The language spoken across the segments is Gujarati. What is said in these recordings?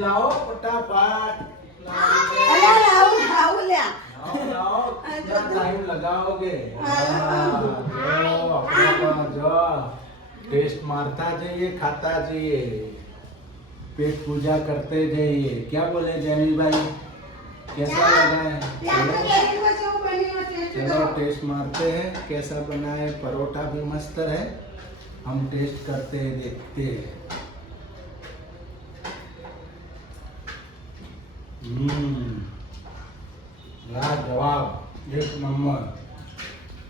लाओ फटाफट। अरे लाओ ल्या लाओ कितना टाइम लगाओगे? जो टेस्ट मारता जाइए, खाता जाइए, पेट पूजा करते जाइए। क्या बोले जैनी भाई, कैसा लगा है? चलो टेस्ट मारते हैं कैसा बना है। परोठा भी मस्त है, हम टेस्ट करते हैं, देखते हैं। लाजवाब, एक नंबर,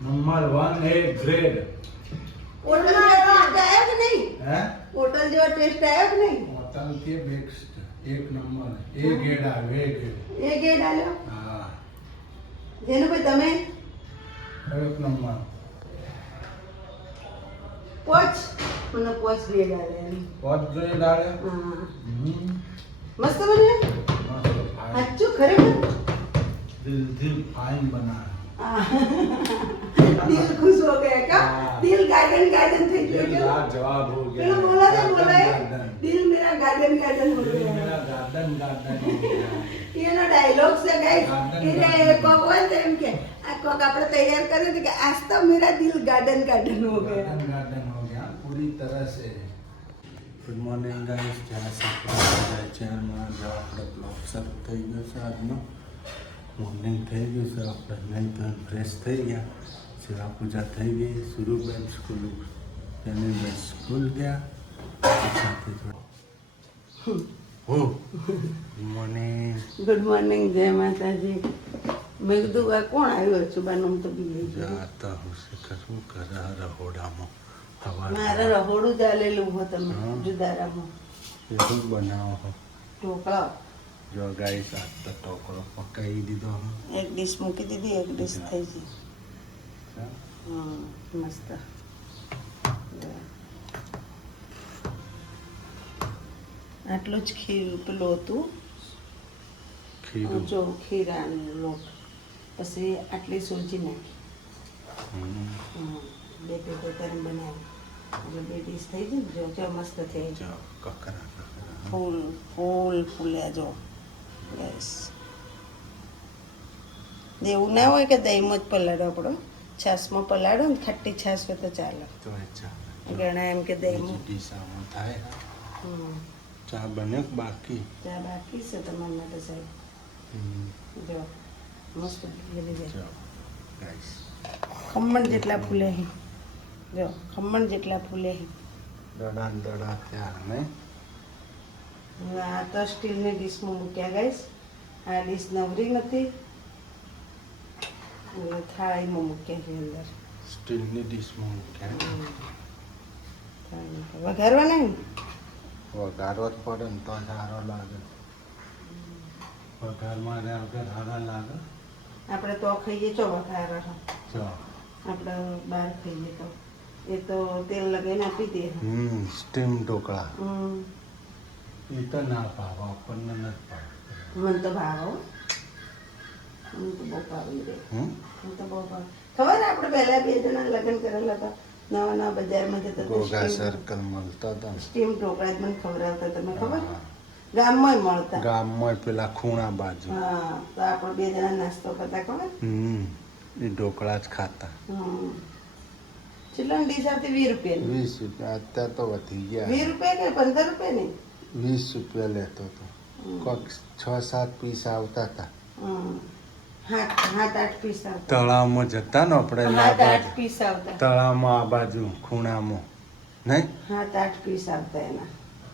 नंबर 1 है ग्रेड। होटल जो टेस्ट आया कि नहीं? हैं? होटल जो टेस्ट आया कि नहीं? होटल के बेस्ट, एक नंबर, एक गेड आयो, एक गेड। એ ગે ડાલ્યો हाँ, જેનું ભાઈ તમે एक नंबर। પોચ મને પોચ ગે ડાલે बहुत ग्रेड डाले। હા हम्म, મસ્ત બન્યું मस्त फाइन, સાચું ખરેખર दिल दिल फाइन बना है। દિલ ખુશ हो गया का हाँ। दिल गार्डन गार्डन થઈ ગયો दिल છે लाजवाब हो गया। પેલો બોલા છે गार्डन, દિલ मेरा गार्डन गार्डन हो दिल गया मेरा गार्डन गार्डन हो गया। એનો ડાયલોગ છે ગાઈસ ગાર્ડન કે ગાર્ડન. કોક હોય તો એમ કે આ કોક આપણે તૈયાર કર્યું હતું કે આજ તો मेरा दिल गार्डन गार्डन हो गया गार्डन गार्डन हो गया पूरी तरह से। ગુડ મોર્નિંગ ગાઈસ, જ્યાં ચેનલમાં જો આપણે બ્લોગ શરૂ થઈ ગયો છે આજનો। મોર્નિંગ થઈ ગયું છે, આપણે નહીં ધોઈને ફ્રેશ થઈ ગયા, સેવા પૂજા થઈ ગઈ, સુરુબેન સ્કૂલ બેન સ્કૂલ ગયા, સાથે હો ગુડ મોર્નિંગ। ગુડ મોર્નિંગ જય માતાજી મેં કીધું આ કોણ આવ્યું અચુબાનું તો બી જાતા હું શિખર શું કરે રહોડામાં હવા મારે રહોડું ચાલેલું હો તમે હા. જુદારામાં શું બનાવો હો? ઢોકળા જો ગાઈસ આજ તો ટોકરો પકાવી દીધો હો। એક ડીશ મૂકી દીધી એક ડીશ થઈ ગઈ હા મસ્ત આટલું જ ખીર પેલું હતું ખીરું જો ખીરાનો લોટ પછી આટલી સોજી નાખી બે પેપર કરીને બનાવી એટલે બે ડીશ થઈ ગઈ ને જો મસ્ત થઈ જો કકરા કકરા ફૂલ ફૂલ ફૂલ્યા જો યસ એવું ના હોય કે દહીંમાં જ પલાળો આપણો છાશમાં પલાળો ને ખાટી છાશ હોય તો ચાલે તો એ ચા ઘણા એમ કે દહીંમાં ડીસામાં થાય। હમ ચા બને કે બાકી? ચા બાકી છે તમારા માટે સાહેબ જો મસ્ત ફૂલી જાય જો ગાઈસ ખમણ જેટલા ફૂલે છે જો ખમણ જેટલા ફૂલે છે દડા દડા ત્યાર ને હવે આ તો સ્ટીલની ડીશમાં મૂક્યા ગઈશ આ ડીશ નવરી નથી એટલે થાળીમાં મૂક્યા છે અંદર સ્ટીલની ડીશમાં મૂક્યા। થાળીમાં. વઘારવા નહીં વઘારવો જ પડે ને તો સારો લાગે। વઘારમાં રહ્યા વગર સારા લાગે। આપણે તો ખાઈએ છો વઘારવા જો આપણે બહાર ખાઈએ તો એ તો તેલ લગાવીને આપી દે સ્ટીમ ઢોકળા હમ એ તો ના ભાવ આપણને નથી ભાવ। મને તો ભાવ મને તો બહુ ભાવી દે હમ મને તો બહુ ભાવ ખબર આપણે પહેલા બે જણા લગ્ન કરેલા હતા નવા નવા બજારમાં જતા ગોગા સર્કલ મળતા હતા ને। સ્ટીમ ઢોકળા જ મને ખવડાવતા તમે ખબર હા. ગામમાં મળતા ગામમાં પેલા ખૂણા બાજુ હા તો આપણે બે જણા નાસ્તો કરતા ખબર એ ઢોકળા જ ખાતા। કેટલા ડીશ આવતી 20 રૂપિયાની 20 રૂપિયા, અત્યારે તો વધી ગયા। 20 રૂપિયા કે 15 રૂપિયા નહીં 20 રૂપિયા લેતો હતો કોઈક 6-7 પીસ આવતા હતા। હાથ આઠ પીસ આવતા તળાવમાં જતા ને આપણે આ હાથ બાજુ આઠ પીસ આવતા તળાવમાં આ બાજુ ખૂણામાં નહીં હાથ આઠ પીસ આવતા એના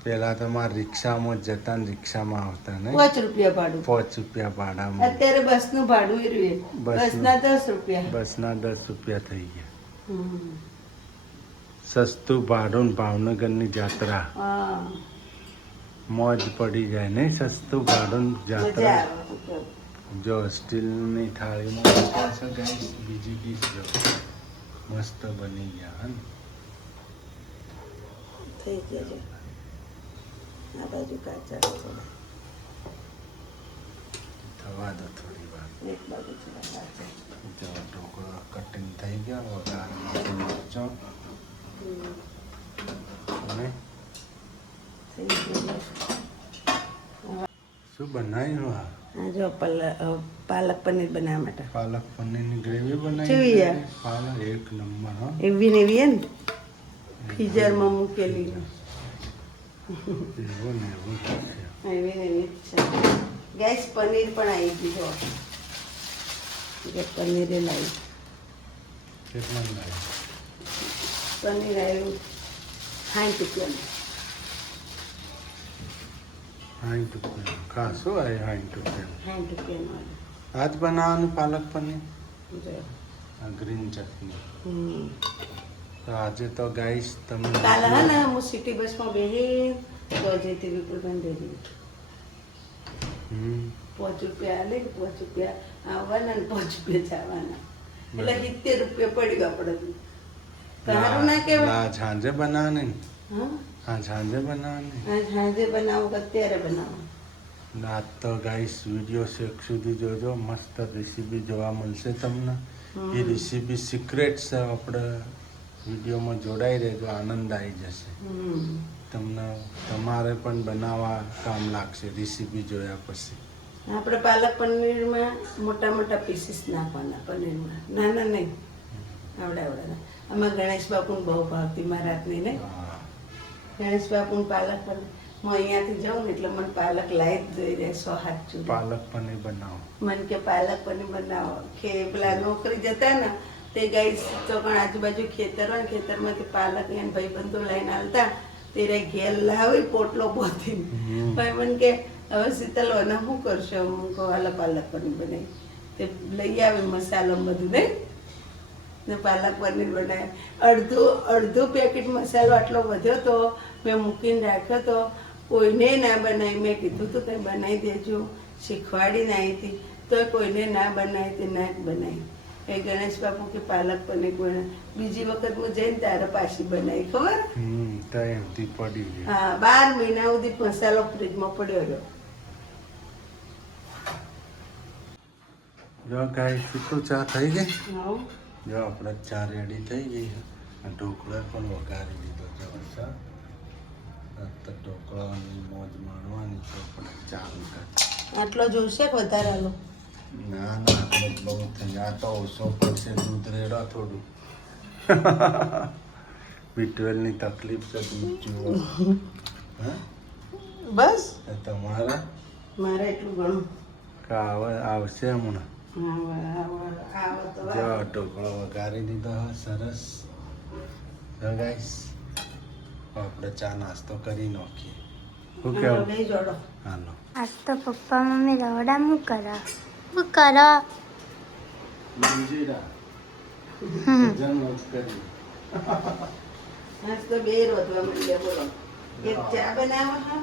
પેલા તો મારા રિક્ષામાં જ જતા ને રિક્ષામાં આવતા નહીં 5 રૂપિયા ભાડું 5 રૂપિયા ભાડામાં। અત્યારે બસનું ભાડું એ રહ્યું બસના 10 રૂપિયા બસના 10 રૂપિયા થઈ ગયા। હમ. સસ્તું ભાડું ને ભાવનગરની જાત્રા હા મોજ પડી જાય નહીં? સસ્તું ભાડું ને મજા જાત્રા। આવે જો સ્ટીલની થાળીમાં મૂક્યા છે ગાઈસ, બીજી ડીશ જો મસ્ત બની ગયા હે ને? થઈ ગયા છે આ બાજુ કાચા થોડા થવા દો થોડી વાર। એક બાજુ થોડા કાચા જો ઢોકળા કટિંગ થઈ ગયા, વઘારમાં મરચો અને થઈ ગયું શું બનાવ્યું આ આ જો પાલક પનીર બનાવવા માટે પાલક પનીરની ગ્રેવી કેવી બનાવી યાર? પાલક એક નંબર હો એવી ને એવી હે ને ફ્રીઝરમાં મૂકેલી એવું ને એવું જ છે. એવી ને એવી જ છે ગેસ પનીર પણ આવી ગયું જો પનીરે લાવી કેટલા લાગે પનીર આવ્યું 60 રૂપિયાનું 60 રૂપિયા ખાસું આવે 60 રૂપિયા 60 રૂપિયાનું આજ બનાવવાનું પાલક પનીર જો આ ગ્રીન ચટણી હમ તો આજે તો ગાઈસ તમે કાલે હે ને હું સિટી બસમાં બેસી તો જઈતી વિપુલબેન બેસી હમ 5 રૂપિયા આલે કે 5 રૂપિયા આવવાના ને 5 રૂપિયા જવાના એટલે 70 રૂપિયા પડ્યું આપણે સારું ના કહેવાય આ સાંજે બનાવવાની ને હા હા સાંજે બનાવવાની આજ સાંજે બનાવો કે અત્યારે બનાવો આજ તો ગાઈસ વિડીયો શેક સુધી જોજો મસ્ત રેસીપી જોવા મળશે તમને એ રેસીપી સિક્રેટ છે આપણે વિડીયોમાં જોડાઈ રહેજો આનંદ આવી જશે તમને તમારે પણ બનાવવા કામ લાગશે રેસીપી જોયા પછી આપણે પાલક પનીરમાં મોટા મોટા પીસીસ નાખવાના પનીરમાં નાના નહીં આવડા આમાં ગણેશ બાપુને બહુ ભાવતી મહારાજની ને હા. ગણેશ બાપુને પાલક પનીર હું અહીંયાથી જાઉં ને એટલે મને પાલક લાઈ જ દઈ રહે 100 હાથ સુધી પાલક પનીર બનાવો મને કે પાલક પનીર બનાવો કે પેલા નોકરી જતા ને તે ગઈ તો પણ આજુબાજુ ખેતર હોય ને ખેતરમાંથી પાલક એને ભાઈબંધો લઈને આવતા તે ઘેર લાવી પોટલો પોતી ભાઈ મને કે હવે શીતલ અને શું કરશો હું કહું હાલ પાલક પનીર બનાવી તે લઈ આવી મસાલો બધું નહીં ને પાલક પનીર બનાવી અડધું પેકેટ મસાલો આટલો વધ્યો તો મેં મૂકીને રાખ્યો તો કોઈને ના બનાવી મેં કીધું તો કંઈ બનાવી દેજો શીખવાડીને આવી હતી તો કોઈને ના બનાવી તે ના જ બનાવી એ ગણેશ બાપુ કે પાલક પનીર બનાવી બીજી વખત હું જઈને તારે પાછી બનાવી ખબર તો એમથી પડી ગઈ હા 12 મહિના સુધી મસાલો ફ્રીજમાં પડ્યો રહ્યો જો ગાઈસ સીટું ચા થઈ ગઈ હા જો આપણે ચા રેડી થઈ ગઈ છે અને ઢોકળા પણ વઘારી દીધો છે વરસાદ તો ઢોકળાની મોજ માણવાની છે આપણે ચાલુ કરી આટલો જોઈશે કે વધારે આલો ના ના આટલો જ બહુ થઈ આ તો ઓછો પડશે દૂધ રેડો થોડું B12ની તકલીફ છે દૂધ જુઓ હા બસ તમારા મારે એટલું ઘણું આવશે હમણાં આવો તો જો ઢોકળો વઘારી દીધો હા સરસ જો ગાઈસ આપણે ચા નાસ્તો કરી નાખીએ શું કેવું નહીં જોડો હાલો આજ તો પપ્પા મમ્મી રવડા હું કરો મંજીરા જન મોજ કરી આજ તો બે રોધવા માંડ્યા બોલો એક ચા બનાવો હા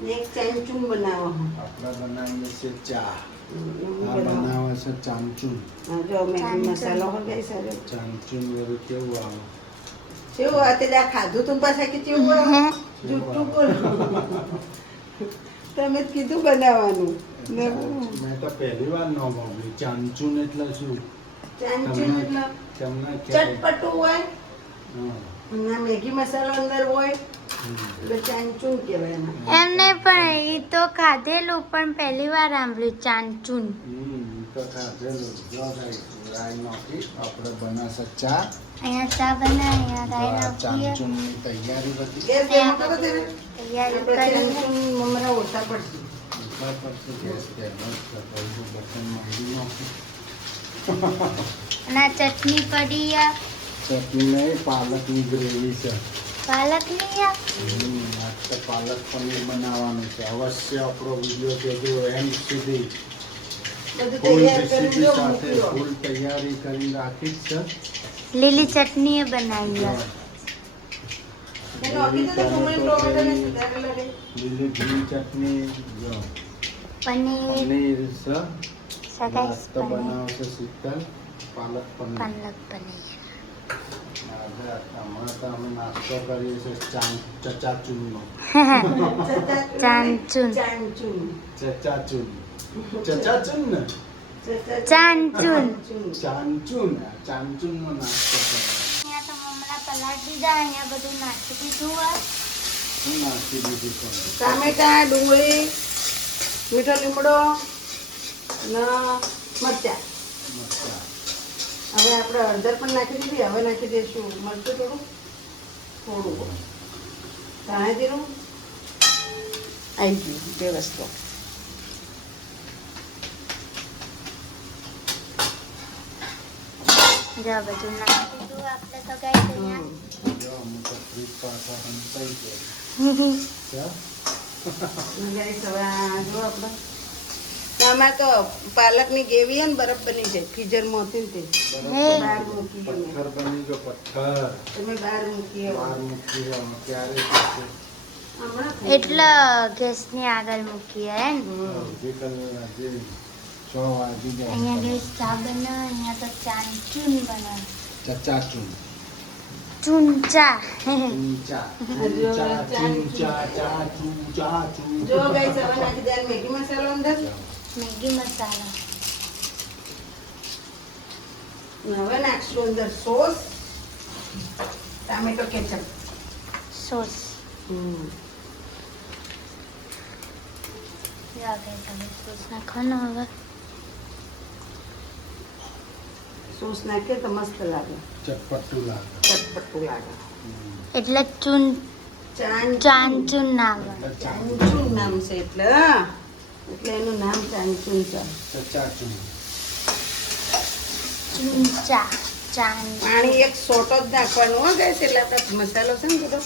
ને એક ચાંચું બનાવો હા આપણે બનાવીએ છે ચા એવું આ બનાવો. બનાવે છે ચામચું હા, જો મેગી મસાલો હો ગઈ સર ચામચું એવું કેવું આવે કેવું આ તે ખાધું તું પાછા કે કેવું આવે? જુઠ્ઠું બોલો તમે જ કીધું બનાવવાનું ને મેં તો પહેલી વાર ન બોલ્યું ચામચું એટલે શું ચાંચું એટલે તમને ચટપટું હોય હા. ના મેગી મસાલો અંદર હોય એટલે ચાંચું કહેવાય એમાં એમને પણ એ તો ખાધેલું પણ પહેલી વાર સાંભળ્યું ચાંચુન તો ખાધેલું જો ગાઈસ રાઈ નાખી આપણે બનાવશે ચા અહીંયા ચા બનાવી અહીંયા રાઈ નાખીએ ચામચુંની તૈયારી બધી ગેસ બંધ કરો તેને. તૈયારી આપણે કરી ચાંચું મમરા ઓછા પડશે ઉપર પરથી ગેસ કે મસ્ત બધું બટન માંડી નાખી અને આ ચટણી પડી આ ચટણી નહીં પાલકની ગ્રેવી છે પાલકની આ આજ તો પાલક પનીર બનાવવાનું છે અવશ્ય આપણો વિડીયો જોજો એન્ડ સુધી બધું ફૂલ તૈયાર કરી રેસીપી દો સાથે મૂકી દો. ફૂલ તૈયારી કરી રાખી જ છે લીલી ચટણી એ બનાવી આ એને આપી દો તો ટોમેટો ટોમેટોને સુધારેલા રે. લીલી ગ્રીન ચટણી જો પનીર પનીર છે સગાઈ મસ્ત બનાવશે શીતલ પાલક પનીર પાલક પનીર આજે હમણાં તો અમે નાસ્તો કરીએ છીએ ચચાચૂનનો ચાંચુન ચાંચું. ચચાચૂન ચચાચૂન ને ચાંચુન ચાંચૂનનો નાસ્તો કરે અહીંયા તો મમરા પલાળ દીધા અહીંયા બધું નાખી દીધું આ શું નાખી દીધું પણ ટામેટા ડુંગળી મીઠો લીમડો ને મરચાં. મરચાં. હવે આપણે હળદર પણ નાખી દીધી. હવે નાખી દઈશું મરચું થોડું ધાણા જીરું. આવી ગયું બે વસ્તુ. જો બધું નાખી દીધું આપણે તો ગાઈસ અહીંયા. જો અમુક ફ્રીજ પાછા હંતાઈ ગયા. ગાઈસ હવે આ જો આપણે આમાં તો પાલકની ગ્રેવી હે ને બરફ બની જાય. ફ્રીઝરમાં હતી ને તે બહાર મૂકી તમે. પથ્થર બની ગયો પથ્થર. તમે બહાર મૂકી આવો. બહાર મૂકી આવો. ક્યારે થશે? હમણાં થઈ એટલે ગેસની આગળ મૂકીએ હે ને. જે કલર જે 6 વાગી ગયા. અહીંયા ગેસ ચા બનાવે, અહીંયા તો ચાંચૂન બનાવે. ચચાચું. ચૂંચા. ચૂંચા. ચૂંચા, ચૂંચા, ચાચું, ચાચું. જો ગાઈસ હવે નાખી દે મેગી મસાલો અંદર. મેગી મસાલો. ને હવે નાખશું અંદર સોસ, ટામેટો કેચઅપ. સોસ. જો ગાઈસ હવે સોસ નાખવાનો હવે. સોસ નાખીએ તો મસ્ત લાગે, ચટપટું લાગે. ચટપટું લાગે. એટલે ચાંચૂન નામ. ચાંચુન નામ છે એટલે એનું નામ ચાંચુન છે. ચચાચું. ચૂંચા. પાણી એક સોટો જ નાખવાનું હો ગાઈસ, એટલે આપણે મસાલો છે ને બધો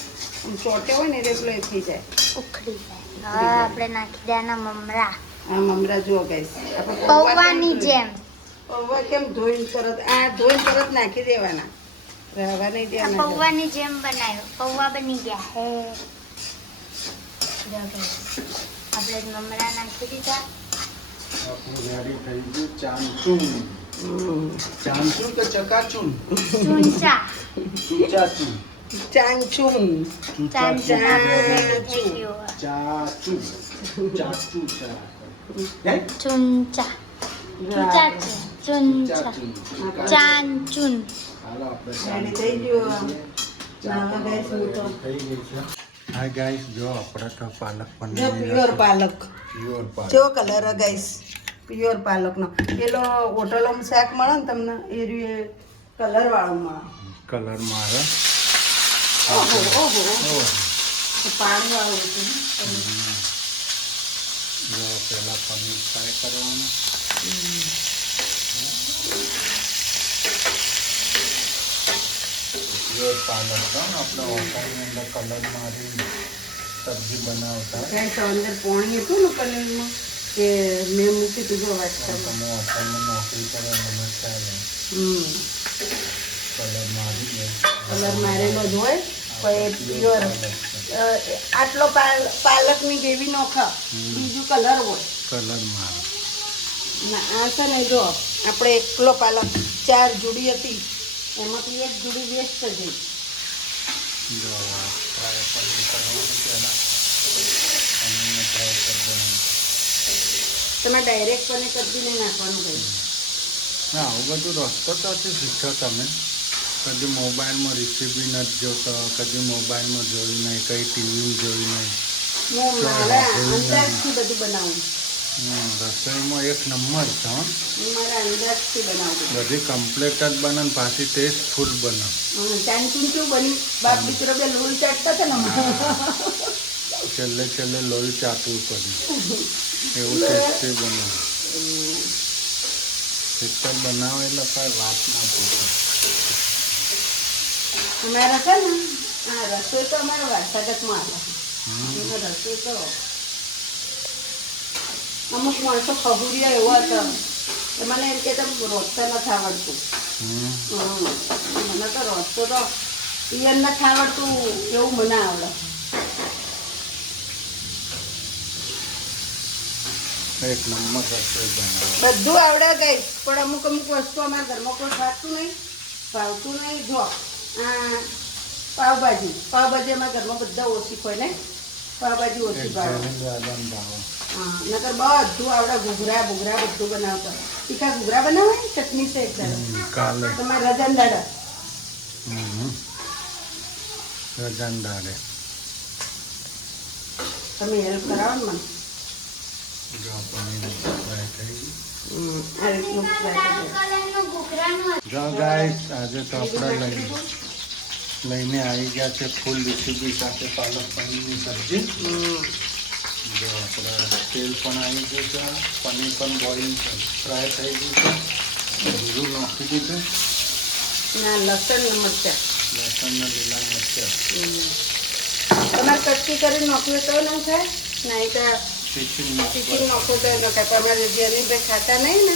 આમ ચોટે હોય ને એટલે એ થઈ જાય, ઉખડી જાય. હવે આપણે નાખી દેવાના મમરા. આ મમરા જુઓ ગાઈસ, આપણે પૌવાની જેમ. પૌવા કેમ ધોઈને તરત નાખી દેવાના, રહેવા નહીં આ દેવાના. પૌવાની જેમ બનાવ્યું. પૌવા બની ગયા હે. જો guys, આપણે મમરા નાખી દીધા. આપણું રેડી થઈ ગયું ચાંચું. ચાંચું કે ચકાચું? ચૂંચા. ચૂચાચું. ચાંચુન. ચાંચૂન આપણું ready થઈ ગયું. ચાચું. ચાચું. ચૂંચા. ચૂંચા. ચૂંચા. ચાંચૂન. હાલો આપણે રેડી થઈ ગયું. હવે guys હું તો થઈ ગઈ છે. હા ગાઈસ, જો આપણે તો પાલક જો પનીર પ્યોર પાલક, પ્યોર પાલક. જો કલર ગાઈસ પ્યોર પાલકનો. પેલો હોટલોમાં શાક મળે ને તમને એ કલર વાળો મળે. કલર મારે ઓહો પાણી વાળું હતું. જો પહેલા પનીર ફ્રાય કરવાનું. પ્યોર પાલક તો આપણે હોટલની અંદર કલર મારી સબ્જી બનાવતા. ગાઈસ અંદર પાણી હતું ને પનીરમાં કે મેં મૂકી દીધો વાત પણ તમે હોટલમાં નોકરી કરો મને ખ્યાલ કલર મારી દે. કલર મારેલો જ હોય પણ પ્યોર. આટલો પાલકની ગ્રેવી નોખા, બીજું કલર હોય. કલર મારે ના આ છે ને જો આપણે એકલો પાલક 4 જોડી હતી એમાંથી 1 જોડી વેસ્ટ થઈ. જો ફ્રાય પનીર કરવાનું પહેલાં પનીરને ફ્રાય કરી દેવાનું. તમે ડાયરેક્ટ પનીર કદી નહીં નાખવાનું ભાઈ. ના આવું બધું રસ્તો ચોથી શીખ્યો તમે? કદી મોબાઈલમાં રેસીપી નથી જોતો, કદી મોબાઈલમાં જોયું નહીં, કઈ ટીવી જોયું નહીં. હું મારા અંદાજથી બધું બનાવું. રસોઈમાં એક નંબર છે હો. હું મારા અંદાજથી બનાવું. બધી કમ્પ્લીટ જ બને ને પાછી ટેસ્ટફુલ બને. ચાંચું કેવું બની? બાપ દીકરો બે લોહી ચાટતા હતા ને છેલ્લે લોહી ચાટવું પડે એવું ટેસ્ટી બને. પિક્ચર બનાવે એટલે કઈ વાત ના પૂછે. અમારા છે ને આ રસોઈ તો અમારા વારસાગતમાં આવે. રસોઈ તો અમુક માણસો ખબુરિયા એવો હતો કે મને એમ કે તમે રોટતા નથી આવડતું. મને તો રોટતો તો પિયર નથી આવડતું એવું મને આવડે. એક નંબર રસોઈ બનાવે. બધું આવડે ગઈ પણ અમુક વસ્તુ અમારા ઘરમાં કોઈ ભાવતું નહીં. જો આ પાવભાજી અમારા ઘરમાં બધા ઓછી હોય ને, પાવભાજી ઓછી ભાવે. હા નકર બધું આવડે. ઘૂઘરા બધું બનાવતા. તીખા ઘૂઘરા બનાવે ચટણી છે એક કાલે તમારે રજાન દાડા. રજાન દાડે તમે હેલ્પ કરાવો ને મને. જો પનીર ફ્રાય થઈ ગયું. આ રીતનું fry કરી જો ગાઈસ આજે તો આપણે લઈને આવી ગયા છે ફૂલ રેસીપી સાથે પાલક પનીરની સબ્જી. જો આપણે તેલ પણ આવી ગયું છે, પનીર પણ બોઇલ ફ્રાય થઈ ગયું છે, જીરું નાખી દીધું, ના લસણ ને મરચાં લસણના લીલા મરચાં, તમારે કટકી કરીને નાખ્યું તો ન થાય, નહીં તો ટીચીન ટીચીન નાખો તો ન થાય. તમારે જેની ભાઈ ખાતા નહીં ને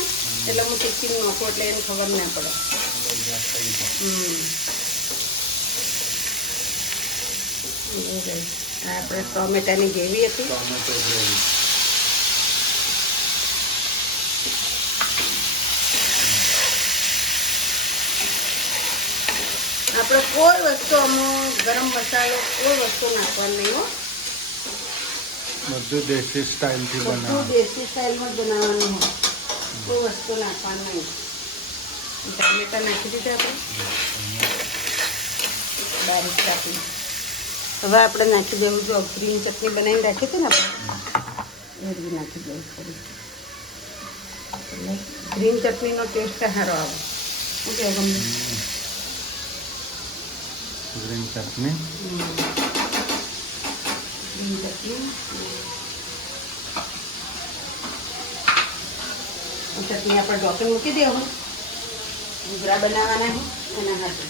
એટલે હું ટીચીન નાખું એટલે એને ખબર ના પડે. આ આપણે ટોમેટાની ગ્રેવી હતી. Tomato gravy. આપણે કોઈ વસ્તુ આમાં ગરમ મસાલો કોઈ વસ્તુ નાખવાની નહીં હો. બધું દેશી સ્ટાઇલથી બધું બનાવવાનું. દેશી સ્ટાઇલમાં જ બનાવવાનું હોય, કોઈ વસ્તુ નાખવાનું નહીં. ટામેટા નાખી દીધા આપણે બારીક કાપી. હવે આપણે નાખી દેવું, જો ગ્રીન ચટણી બનાવીને રાખી હતી ને આપણે એ બી નાખી દેવું થોડી. ગ્રીન ચટણીનો ટેસ્ટ સારો આવે. શું કહેવું ગમે? ગ્રીન ચટણી. ગ્રીન ચટણી ચટણી આપણે ઢોકળી મૂકી દેવું. ઘૂઘરા બનાવવાના છે એના માટે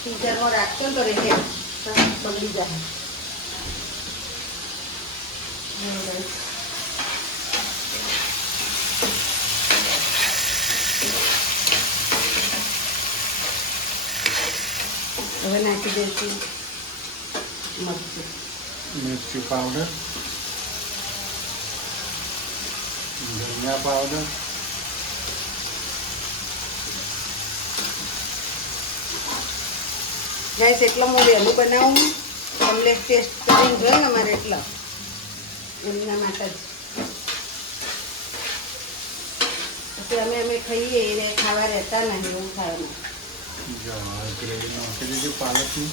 ફ્રીઝરમાં રાખતો તો રહે બગડી જાય. હવે નાખી દઈશું મરચું, મિર્ચી પાવડર, ધનિયા પાવડર, ગાઈસ એટલો હું વહેલું બનાવું તમને ટેસ્ટ કરીને જોઈએ ને મારે એટલા એમના માટે જ. પછી અમે ખાઈએ એને ખાવા રહેતા નહીં એવું ખાવાનું. જો ગ્રેવી નાખી દીધી પાલકની.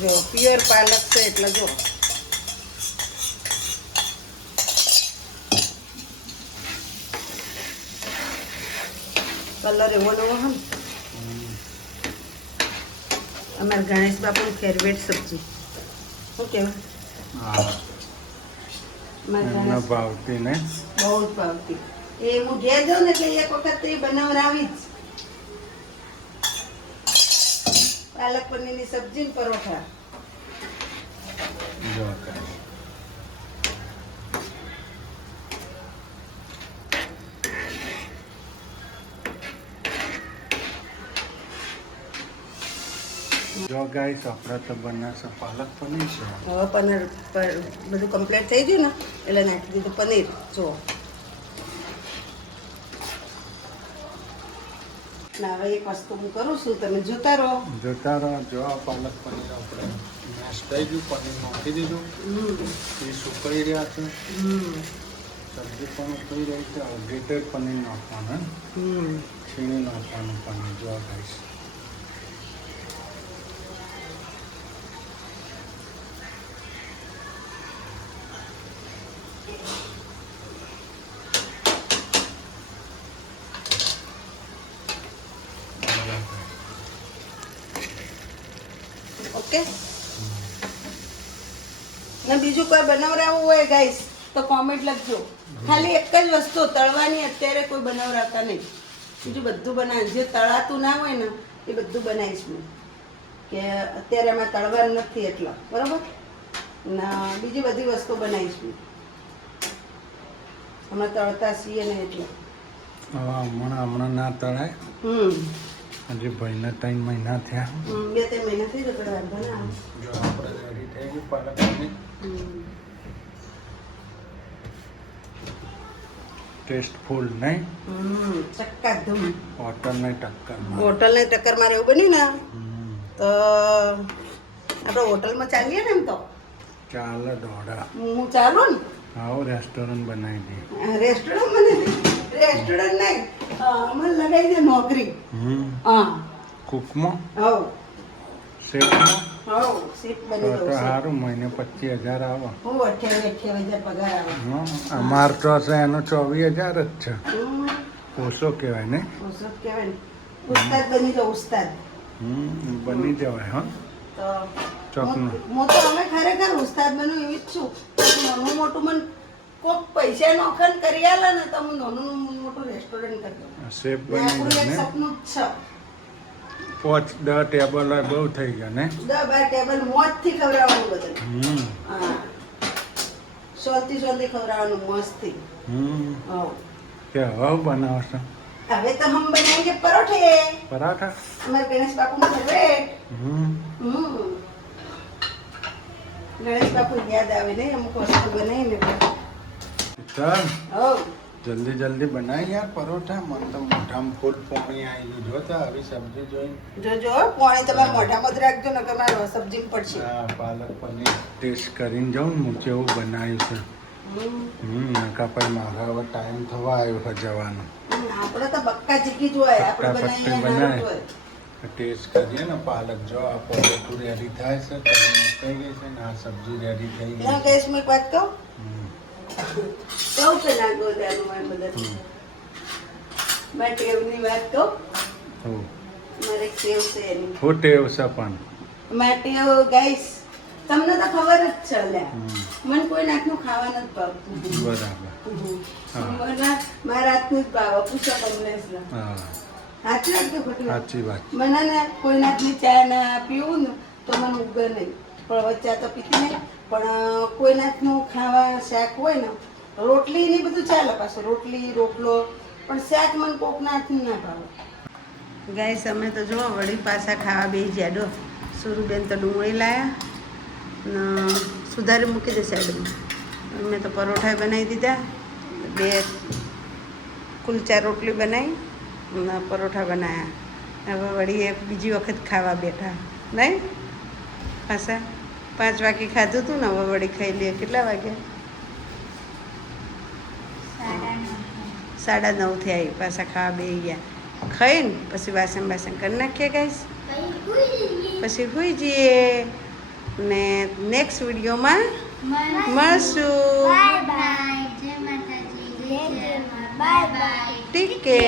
જો પ્યોર પાલક છે એટલે જો કલર એવો નવો હમ. અમારા ગણેશ બાપુની ફેવરેટ સબ્જી. શું કહેવાય? હા, મારા એમને ગણેશ ભાવતી ને. બહુ જ ભાવતી. એ હું ઘેર જાઉં ને એટલે એક વખત એ બનાવરાવી જ. પાલક પનીરની સબ્જી ને પરોઠા. જો જો ગાઈસ આપણે તો બનાવશે પાલક પનીર છે. હવે પનીર બધું કમ્પ્લીટ થઈ ગયું ને એટલે નાખી દીધું પનીર. જો ના હવે એક વસ્તુ હું કરું છું, તમે જોતા રહો. જોતા રહો. જો આ પાલક પનીર આપણે મેશ થઈ ગયું, પનીર નાખી દીધું, એ સુકાઈ રહ્યા છે, સબ્જી પણ ઉકળી રહી છે. ગ્રેટેડ પનીર નાખવાનું, છીણી નાખવાનું પનીર. જો ગાઈસ ઓકે. ને બીજું કોઈ બનાવરાવું હોય ગાઈસ તો કોમેન્ટ લખજો. ખાલી એક જ વસ્તુ તળવાની અત્યારે કોઈ બનાવરાવતા નહીં, બીજું બધું બનાવે. જે તળાતું ના હોય ને એ બધું બનાવીશ હું, કે અત્યારે એમાં તળવાનું નથી એટલા બરાબર ના. બીજી બધી વસ્તુ બનાવીશ હું, અમે તળતા છીએ ને એટલે. હમણાં ના તળાય. હજી ભાઈને 3 મહિના થયા. 2-3 મહિના થઈ ગયા વાંધો ના આવે. જો આપણે રેડી થઈ ગયું પાલક પનીર. ટેસ્ટફુલ નહીં? ચક્કાધૂમ. હોટલને ટક્કર મારે. હોટલને ટક્કર મારે એવું બન્યું ને તો આપણે હોટલમાં ચાલીએ ને એમ તો ચાલે દોડા. હું ચાલું ને. આવો રેસ્ટોરન્ટ બનાવી દઈએ. રેસ્ટોરન્ટ મને રેસ્ટોરન્ટ નહીં મને લગાવી દે નોકરી. હા કુકમાં હવ સેટમાં હો સીટ બની તો ગયું છે સારું મહિને 25,000 આવે હું 28,000 પગાર આવે હં અમાર તો છે એનો 24,000 જ છે ઓછો કહેવાય ને ઉસ્તાદ કહેવાય ને ઉસ્તાદ બની જાઓ ઉસ્તાદ બની જવાય હા તો ચોકનું હું તો અમે ખરેખર ઉસ્તાદ બનવું એવી જ છું પણ નાનું મોટું મને કોક પૈસા નોખન કરી આલે ને તો હું નાનું મોટું રેસ્ટોરન્ટ કરી દઉં શેફ ને બની આપણું જાય એક ને સપનું જ છે 5-10 ટેબલ હોય બહુ થઈ ગયા ને 10-12 ટેબલ મોજથી ખવડાવવાનું બધું હા સોલથી ખવડાવવાનું મસ્તથી હા કે હવે બનાવશો હવે તો હમ બનાએંગે પરોઠે પરાઠા અમારે ગણેશ બાપુનું ફેવરેટ ગણેશ બાપુ યાદ આવે ને અમુક વસ્તુ બનાવીને ચાલ હો જલ્દી જલ્દી બનાવી યાર પરોઠા મને તો મોઢામાં ફૂલ પાણી આવી ગયું જોતા આવી સબ્જી જોઈને જોજો પાણી તમારા મોઢામાં જ રાખજો ને કે મારે સબ્જી પડશે હા પાલક પનીર ટેસ્ટ કરીને જાઉં ને હું કેવું બનાવ્યું છે નકા પછી મારા હવે ટાઈમ થવા આવ્યો છે જવાનો આપણે તો બક્કા ચીકી જ હોય આપણે ફટાફટ બનાવીએ બનાય. નાનું હોય ટેસ્ટ કરીએ ને પાલક જો આ પરોઠું રેડી થાય છે તમે કઈ ગઈ છે ને આ સબ્જી રેડી થઈ ગઈ એનો કેસ મેં એક વાત કહું હમ. કહું કે ના કહું ત્યાંનું મારે બધા મારી ટેવની વાત કહું હો. મારે એક ટેવ છે એની હું ટેવ છે પણ મારી ટેવ ગાઈસ તમને તો ખબર જ છે લ્યા હમ. મને કોઈ નાખનું ખાવા નથી ભાવતું બરાબર મારા હાથનું જ ભાવ પૂછો કમલેશ હા સાચી વાત કે ખોટી વાત? સાચી વાત મને ને કોઈ નાખની ચા ના પીવું ને તો મને ઉગે નહીં પણ હવે ચા તો પીતી નહીં પણ કોઈ નાખનું ખાવા શાક હોય ને રોટલી ને બધું ચાલે પાછું રોટલી રોટલો પણ શાક મને કોકના હાથનું ના ભાવે ગાઈસ અમે તો જો વળી પાછા ખાવા બેસી જાડો સુરુબેન તો ડુંગળી લાયા ને સુધારી મૂકી દે સાઈડમાં અમે તો પરોઠા બનાવી દીધા બે કુલચા રોટલી બનાવી ને પરોઠા બનાવ્યા હવે વળી એક બીજી વખત ખાવા બેઠા નહીં પાછા 5 વાગે ખાધું હતું ને હવે વળી ખાઈ લઈએ કેટલા વાગ્યા 9:30 થયા પાછા ખાવા બેસી ગયા ખાઈને પછી વાસણ કરી નાખીએ ગાઈસ પછી હોઈ જઈએ ને નેક્સ્ટ વિડીયોમાં મળશું બાય બાય જય માતાજી જય જય માં બાય બાય ઠીક છે